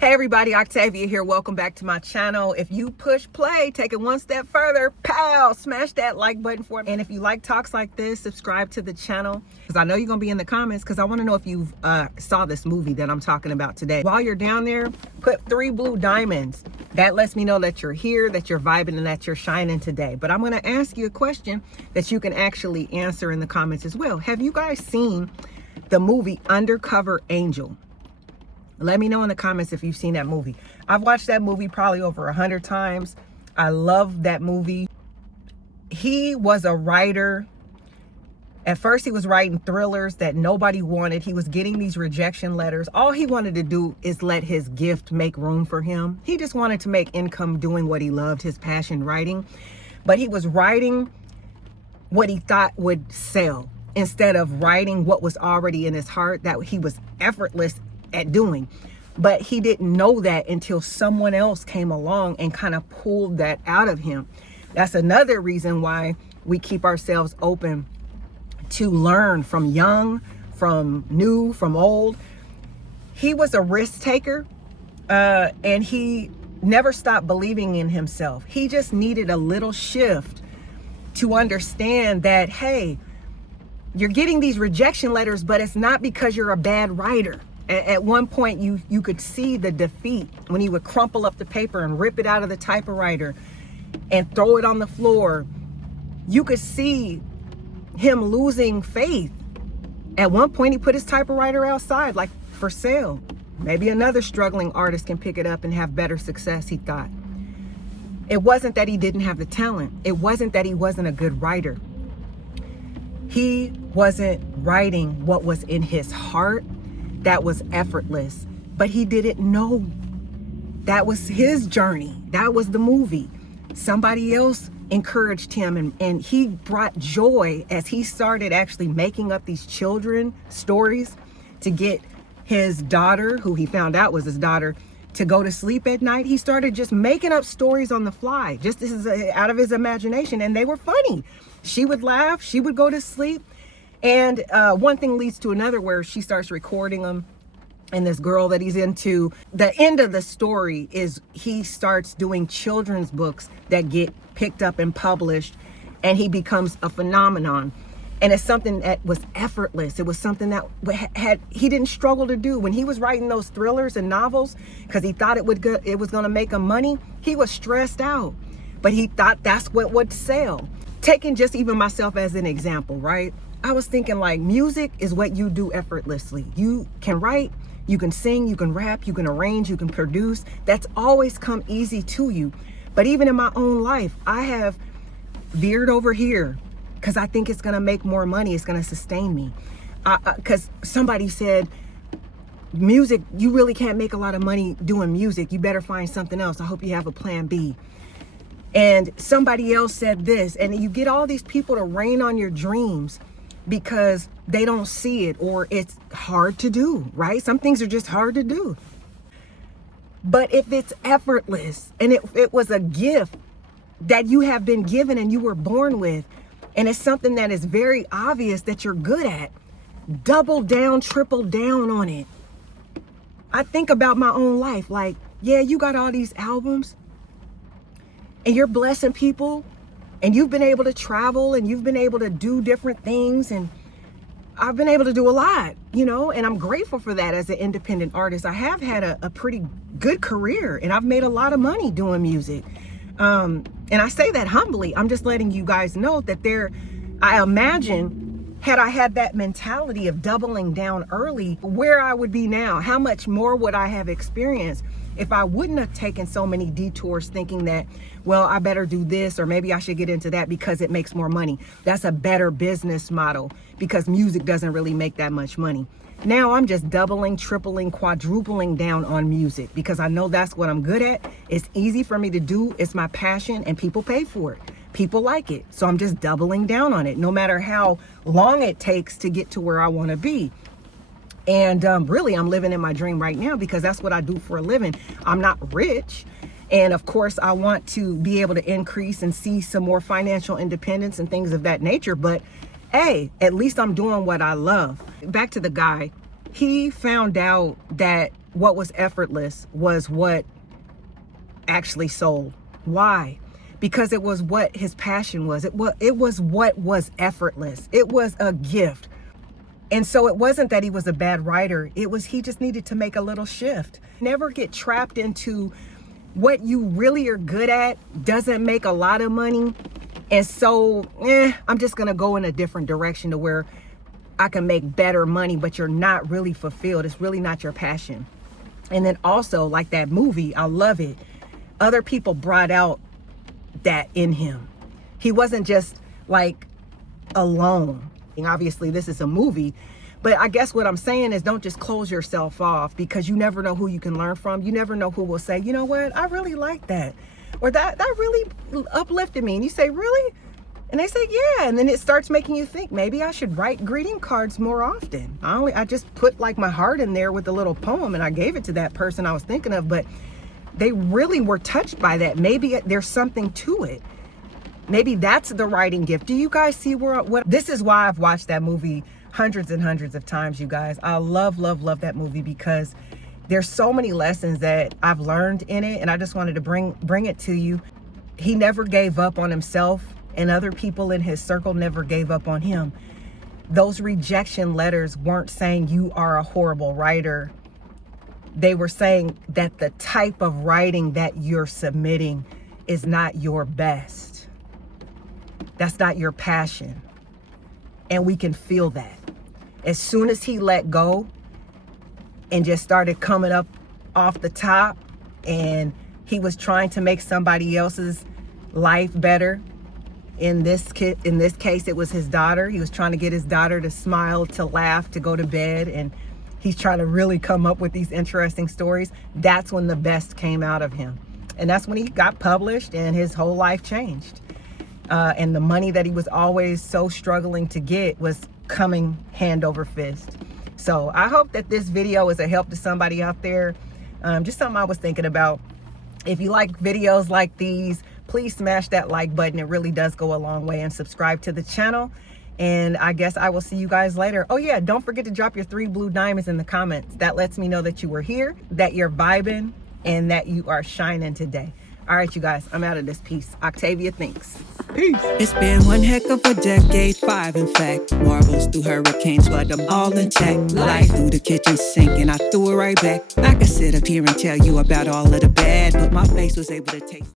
Hey everybody, Octavia here. Welcome back to my channel. If you push play, take it one step further, pow, smash that like button for me. And if you like talks like this, subscribe to the channel, because I know you're gonna be in the comments, because I want to know if you saw this movie that I'm talking about today. While you're down there, put 3 blue diamonds. That lets me know that you're here, that you're vibing, and that you're shining today. But I'm gonna ask you a question that you can actually answer in the comments as well. Have you guys seen the movie Undercover Angel? Let me know in the comments if you've seen that movie. I've watched that movie probably over 100 times. I love that movie. He was a writer. At first, he was writing thrillers that nobody wanted. He was getting these rejection letters. All he wanted to do is let his gift make room for him. He just wanted to make income doing what he loved, his passion, writing. But he was writing what he thought would sell instead of writing what was already in his heart that he was effortless at doing. But he didn't know that until someone else came along and kind of pulled that out of him. That's another reason why we keep ourselves open to learn from young, from new, from old. He was a risk taker, and he never stopped believing in himself. He just needed a little shift to understand that, hey, you're getting these rejection letters, but it's not because you're a bad writer. At one point, you could see the defeat when he would crumple up the paper and rip it out of the typewriter and throw it on the floor. You could see him losing faith. At one point, he put his typewriter outside, like for sale. Maybe another struggling artist can pick it up and have better success, he thought. It wasn't that he didn't have the talent. It wasn't that he wasn't a good writer. He wasn't writing what was in his heart. That was effortless, but he didn't know. That was his journey. That was the movie. Somebody else encouraged him, and he brought joy as he started actually making up these children stories to get his daughter, who he found out was his daughter, to go to sleep at night. He started just making up stories on the fly, just this is out of his imagination, and they were funny. She would laugh, she would go to sleep. And one thing leads to another where she starts recording them. And this girl that he's into, the end of the story is he starts doing children's books that get picked up and published, and he becomes a phenomenon. And it's something that was effortless. It was something that he didn't struggle to do. When he was writing those thrillers and novels, because he thought it was going to make him money, he was stressed out. But he thought that's what would sell. Taking just even myself as an example, right? I was thinking, like, music is what you do effortlessly. You can write, you can sing, you can rap, you can arrange, you can produce. That's always come easy to you. But even in my own life, I have veered over here because I think it's going to make more money. It's going to sustain me. Because somebody said, music, you really can't make a lot of money doing music. You better find something else. I hope you have a plan B. And somebody else said this, and you get all these people to rain on your dreams because they don't see it, or it's hard to do, right? Some things are just hard to do. But if it's effortless, and it was a gift that you have been given and you were born with, and it's something that is very obvious that you're good at, double down, triple down on it. I think about my own life, like, yeah, you got all these albums and you're blessing people, and you've been able to travel, and you've been able to do different things, and I've been able to do a lot, you know, and I'm grateful for that as an independent artist. I have had a pretty good career, and I've made a lot of money doing music. And I say that humbly. I'm just letting you guys know that I imagine, had I had that mentality of doubling down early, where I would be now, how much more would I have experienced if I wouldn't have taken so many detours thinking that, well, I better do this, or maybe I should get into that because it makes more money. That's a better business model, because music doesn't really make that much money. Now I'm just doubling, tripling, quadrupling down on music because I know that's what I'm good at. It's easy for me to do. It's my passion, and people pay for it. People like it. So I'm just doubling down on it, no matter how long it takes to get to where I want to be. And really, I'm living in my dream right now because that's what I do for a living. I'm not rich. And of course, I want to be able to increase and see some more financial independence and things of that nature. But hey, at least I'm doing what I love. Back to the guy He found out that what was effortless was what actually sold. Why? Because it was what his passion was. It was what was effortless. It was a gift. And so it wasn't that he was a bad writer. It was he just needed to make a little shift. Never get trapped into what you really are good at doesn't make a lot of money. And so, I'm just going to go in a different direction to where I can make better money, but you're not really fulfilled. It's really not your passion. And then also, like that movie, I love it. Other people brought out that in him. He wasn't just like alone. And obviously, this is a movie. But I guess what I'm saying is don't just close yourself off, because you never know who you can learn from. You never know who will say, you know what, I really like that. Or that really uplifted me. And you say, really? And they say, yeah. And then it starts making you think, maybe I should write greeting cards more often. I just put like my heart in there with a little poem and I gave it to that person I was thinking of. But they really were touched by that. Maybe there's something to it. Maybe that's the writing gift. Do you guys see what? This is why I've watched that movie hundreds and hundreds of times, you guys. I love that movie because there's so many lessons that I've learned in it, and I just wanted to bring it to you. He never gave up on himself, and other people in his circle never gave up on him. Those rejection letters weren't saying you are a horrible writer. They were saying that the type of writing that you're submitting is not your best. That's not your passion. And we can feel that. As soon as he let go and just started coming up off the top, and he was trying to make somebody else's life better. In this case, it was his daughter. He was trying to get his daughter to smile, to laugh, to go to bed. And he's trying to really come up with these interesting stories. That's when the best came out of him. And that's when he got published and his whole life changed. And the money that he was always so struggling to get was coming hand over fist. So I hope that this video is a help to somebody out there. Just something I was thinking about. If you like videos like these, please smash that like button. It really does go a long way. And subscribe to the channel. And I guess I will see you guys later. Oh yeah, don't forget to drop your 3 blue diamonds in the comments. That lets me know that you were here, that you're vibing, and that you are shining today. All right, you guys, I'm out of this piece. Octavia thinks. Peace. It's been one heck of a decade, 5 in fact. Marvels through hurricanes, but I'm all intact. Life through the kitchen sink, and I threw it right back. I could sit up here and tell you about all of the bad, but my face was able to taste